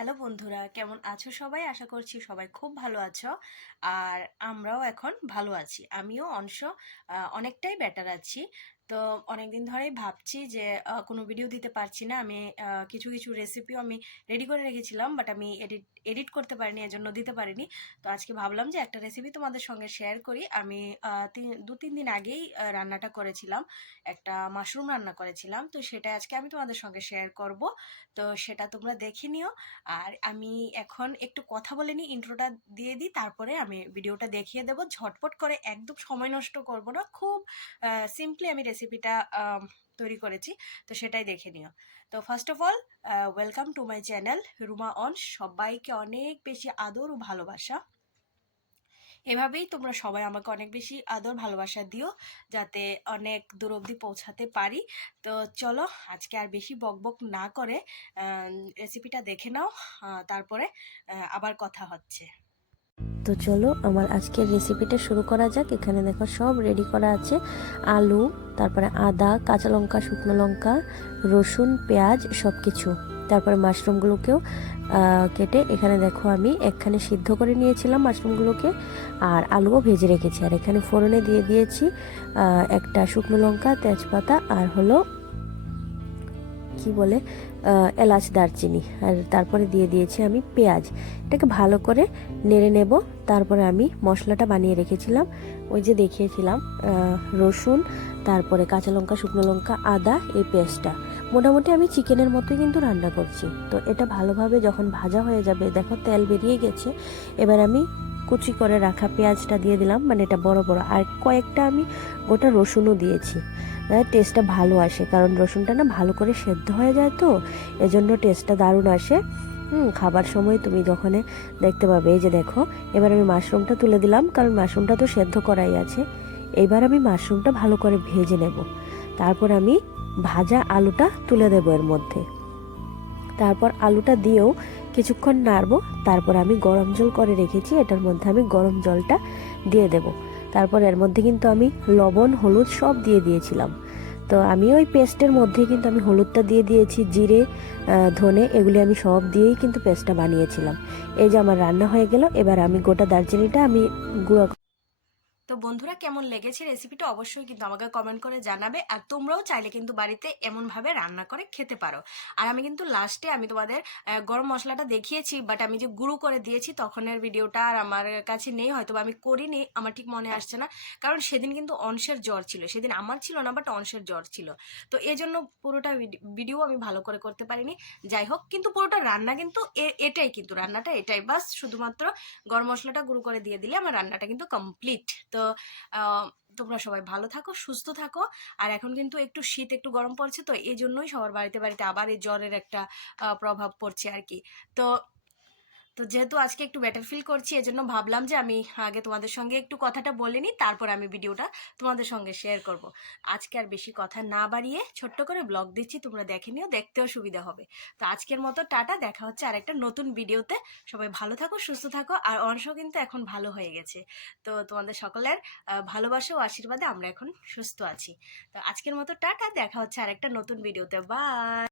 Hello বন্ধুরা, কেমন আছো সবাই? আশা করছি সবাই খুব ভালো আছো। আর আমরাও এখন ভালো আছি। আমিও অংশ অনেকটাই বেটার আছি। তো অনেকদিন ধরেই ভাবছি যে কোনো ভিডিও দিতে পারছি না। আমি কিছু কিছু রেসিপিও আমি রেডি করে রেখেছিলাম বাট আমি এডিট এডিট করতে পারিনি, এজন্য দিতে পারিনি। তো আজকে ভাবলাম যে একটা রেসিপি তোমাদের সঙ্গে শেয়ার করি। আমি দু, তিন দিন আগেই রান্নাটা করেছিলাম। একটা মাশরুম রান্না করেছিলাম। তো সেটা আজকে আমি তোমাদের সঙ্গে শেয়ার করব। তো সেটা তোমরা দেখে নিও। আর আমি এখন একটু কথা বলে নিই ইন্ট্রোটা দিয়ে দিই, তারপরে আমি ভিডিওটা দেখিয়ে দেবো। ঝটপট করে একদম সময় নষ্ট করব না। খুব সিম্পলি আমি রেসিপিটা তৈরি করেছি, তো সেটাই দেখে নিও। তো first of all welcome to my channel Ruma on সবাইকে অনেক বেশি আদর ও ভালোবাসা। এভাবেই তোমরা সবাই আমাকে অনেক বেশি আদর, ভালোবাসা দিও, যাতে অনেক দূর অবধি পৌঁছাতে পারি। তো চলো, আজকে আর বেশি বকবক না করে রেসিপিটা দেখে নাও তারপরে আবার কথা হচ্ছে। তো চলো আমার আজকের রেসিপিটা শুরু করা যাক। এখানে দেখো সব রেডি করা আছে। আলু, তারপরে আদা, কাঁচা লঙ্কা, শুকনো লঙ্কা, রসুন, পেঁয়াজ সব কিছু তারপরে মাশরুমগুলোকেও কেটে এখানে দেখো আমি একখানে সিদ্ধ করে নিয়েছিলাম মাশরুমগুলোকে আর আলুও ভেজে রেখেছি। আর এখানে ফোড়নে দিয়ে দিয়েছি একটা শুকনো লঙ্কা, তেজপাতা, আর হলো কি বলে এলাচ দারচিনি। আর তারপরে দিয়ে দিয়েছি আমি পেঁয়াজ। এটাকে ভালো করে নেড়ে নেব। তারপরে আমি মশলাটা বানিয়ে রেখেছিলাম। ওই যে দেখিয়েছিলাম রসুন, তারপরে কাঁচা লঙ্কা, শুকনো লঙ্কা, আদা, এই পেস্টটা। মোটামুটি আমি চিকেনের মতোই কিন্তু রান্না করছি। তো এটা ভালোভাবে যখন ভাজা হয়ে যাবে, দেখো তেল বেরিয়ে গেছে। এবার আমি কুচি করে রাখা পেঁয়াজটা দিয়ে দিলাম মানে এটা বড় বড়। আর কয়েকটা আমি গোটা রসুনও দিয়েছি। টেস্টটা ভালো আসে, কারণ রসুনটা না ভালো করে সেদ্ধ হয়ে যায় তো, এজন্য টেস্টটা দারুণ আসে। হুম, খাবার সময় তুমি যখন দেখতে পাবে, এই যে দেখো, এবার আমি মাশরুমটা তুলে দিলাম, কারণ মাশরুমটা তো সেদ্ধ করাই আছে। এবার আমি মাশরুমটা ভালো করে ভেজে নেব। তারপর আমি ভাজা আলুটা তুলে দেবো এর মধ্যে। তারপর আলুটা দিয়েও কিছুক্ষণ নাড়বো, তারপর আমি গরম জল করে রেখেছি, এটার মধ্যে আমি গরম জলটা দিয়ে দেব। তারপর এর মধ্যে কিন্তু আমি লবণ, হলুদ সব দিয়ে দিয়েছিলাম। তো আমি ওই পেস্টের মধ্যে কিন্তু আমি হলুদটা দিয়ে দিয়েছি, জিরে ধনে, এগুলি আমি সব দিয়েই কিন্তু পেস্টটা বানিয়েছিলাম। এই যে আমার রান্না হয়ে গেল, এবার আমি গোটা দারচিনিটা আমি গুঁড়ো তো বন্ধুরা কেমন লেগেছে রেসিপিটা অবশ্যই কিন্তু আমাকে কমেন্ট করে জানাবে আর তোমরাও চাইলে কিন্তু বাড়িতে এমনভাবে রান্না করে খেতে পারো। আর আমি কিন্তু লাস্টে আমি তোমাদের গরম মশলাটা দেখিয়েছি বাট আমি যে গুঁড়ো করে দিয়েছি তখনের ভিডিওটা আর আমার কাছে নেই হয়তো আমি করিনি, আমার ঠিক মনে আসছে না। কারণ সেদিন কিন্তু অংশের জ্বর ছিল, সেদিন আমার ছিল না বাট অংশের জ্বর ছিল। তো এই জন্য পুরোটা ভিডিও আমি ভালো করে করতে পারিনি। যাই হোক, কিন্তু পুরোটা রান্না কিন্তু এটাই কিন্তু, রান্নাটা এটাই। বাস শুধুমাত্র গরম মশলাটা গুঁড়ো করে দিয়ে দিলে আমার রান্নাটা কিন্তু কমপ্লিট তো আহ, তোমরা সবাই ভালো থাকো সুস্থ থাকো। আর এখন কিন্তু একটু শীত একটু গরম পড়ছে তো এই জন্যই সবার বাড়িতে বাড়িতে আবার এই জ্বরের একটা প্রভাব পড়ছে আর কি। তো তো যেহেতু আজকে একটু বেটার ফিল করছি, এজন্য ভাবলাম যে আমি আগে তোমাদের সঙ্গে একটু কথাটা বলে নিই, তারপর আমি ভিডিওটা তোমাদের সঙ্গে শেয়ার করব। আজকে আর বেশি কথা না বাড়িয়ে ছোট্ট করে ব্লগ দিচ্ছি, তোমরা দেখে নিও, দেখতেও সুবিধা হবে। তো আজকের মতো টাটা, দেখা হচ্ছে আরেকটা নতুন ভিডিওতে। সবাই ভালো থাকো, সুস্থ থাকো, আর অংশ কিন্তু এখন ভালো হয়ে গেছে। তো তোমাদের সকলের ভালোবাসা ও আশীর্বাদে আমরা এখন সুস্থ আছি। তো আজকের মতো টাটা, দেখা হচ্ছে আরেকটা নতুন ভিডিওতে। বাই